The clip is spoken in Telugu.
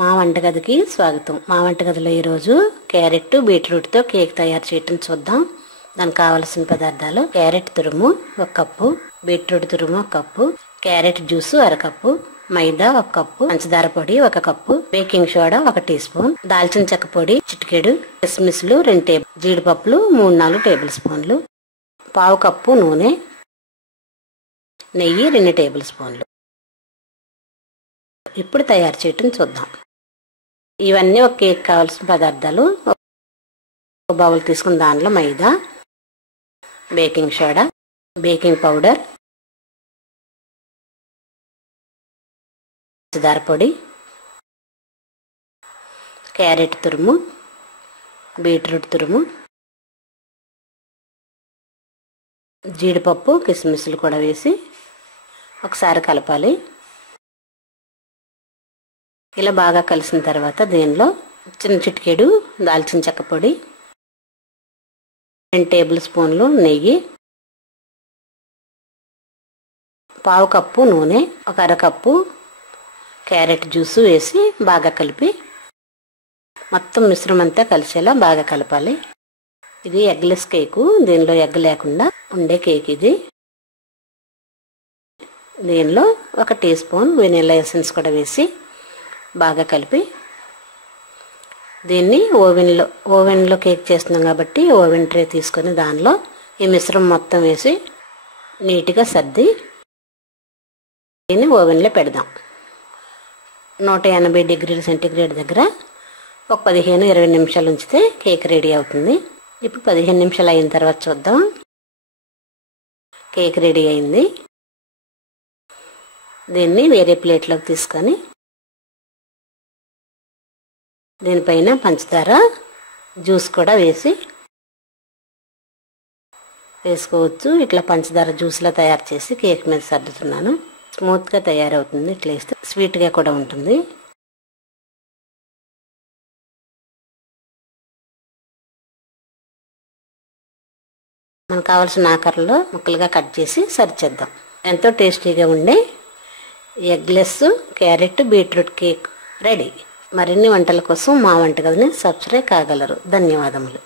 మా వంటగదికి స్వాగతం. మా వంటగదిలో ఈరోజు క్యారెట్ బీట్రూట్తో కేక్ తయారు చేయటం చూద్దాం. దానికి కావలసిన పదార్థాలు: క్యారెట్ తురుము 1 కప్పు, బీట్రూట్ తురుము 1 cup, carrot juice 1/2 cup, maida 1 cup, పంచదార పొడి 1 cup, baking soda 1 teaspoon, దాల్చిన చెక్క పొడి చిటికెడు, కిస్మిస్లు 2 టేబుల్, జీడిపప్పులు 3-4 టేబుల్ స్పూన్లు, 1/2 కప్పు నూనె, నెయ్యి 2 టేబుల్ స్పూన్లు. ఇప్పుడు తయారు చేయటం చూద్దాం. ఇవన్నీ ఒక కేక్ కావాల్సిన పదార్థాలు. ఒక బౌల్ తీసుకుని దానిలో మైదా, బేకింగ్ సోడా, బేకింగ్ పౌడర్, పంచదార పొడి, క్యారెట్ తురుము, బీట్రూట్ తురుము, జీడిపప్పు కిస్మిస్లు కూడా వేసి ఒకసారి కలపాలి. ఇలా బాగా కలిసిన తర్వాత దీనిలో చిన్న చిటికెడు దాల్చిన చెక్క పొడి, 2 టేబుల్ స్పూన్లు నెయ్యి, 1/2 కప్పు నూనె, 1/2 కప్పు క్యారెట్ జ్యూసు వేసి బాగా కలిపి మొత్తం మిశ్రమం అంతా కలిసేలా బాగా కలపాలి. ఇది ఎగ్లెస్ కేకు. దీనిలో ఎగ్ లేకుండా ఉండే కేక్ ఇది. దీనిలో 1 టీ స్పూన్ వెనిల్లా ఎసెన్స్ కూడా వేసి బాగా కలిపి దీన్ని ఓవెన్లో కేక్ చేస్తున్నాం కాబట్టి ఓవెన్ ట్రే తీసుకొని దానిలో ఈ మిశ్రమం మొత్తం వేసి నీట్గా సర్ది దీన్ని ఓవెన్లో పెడదాం. 180 డిగ్రీల సెంటీగ్రేడ్ దగ్గర ఒక 15-20 నిమిషాలు ఉంచితే కేక్ రెడీ అవుతుంది. ఇప్పుడు 15 నిమిషాలు అయిన తర్వాత చూద్దాం. కేక్ రెడీ అయింది. దీన్ని వేరే ప్లేట్లోకి తీసుకొని దీనిపైన పంచదార జ్యూస్ కూడా వేసుకోవచ్చు. ఇట్లా పంచదార జ్యూస్లో తయారు చేసి కేక్ మీద సర్దుతున్నాను. స్మూత్గా తయారవుతుంది. ఇట్లా వేస్తే స్వీట్గా కూడా ఉంటుంది. మనకు కావాల్సిన ఆకారంలో ముక్కలుగా కట్ చేసి సర్వ్ చేద్దాం. ఎంతో టేస్టీగా ఉండే eggless carrot beetroot cake ready. మరిన్ని వంటల కోసం మా వంటగదిని సబ్స్క్రైబ్ కాగలరు. ధన్యవాదములు.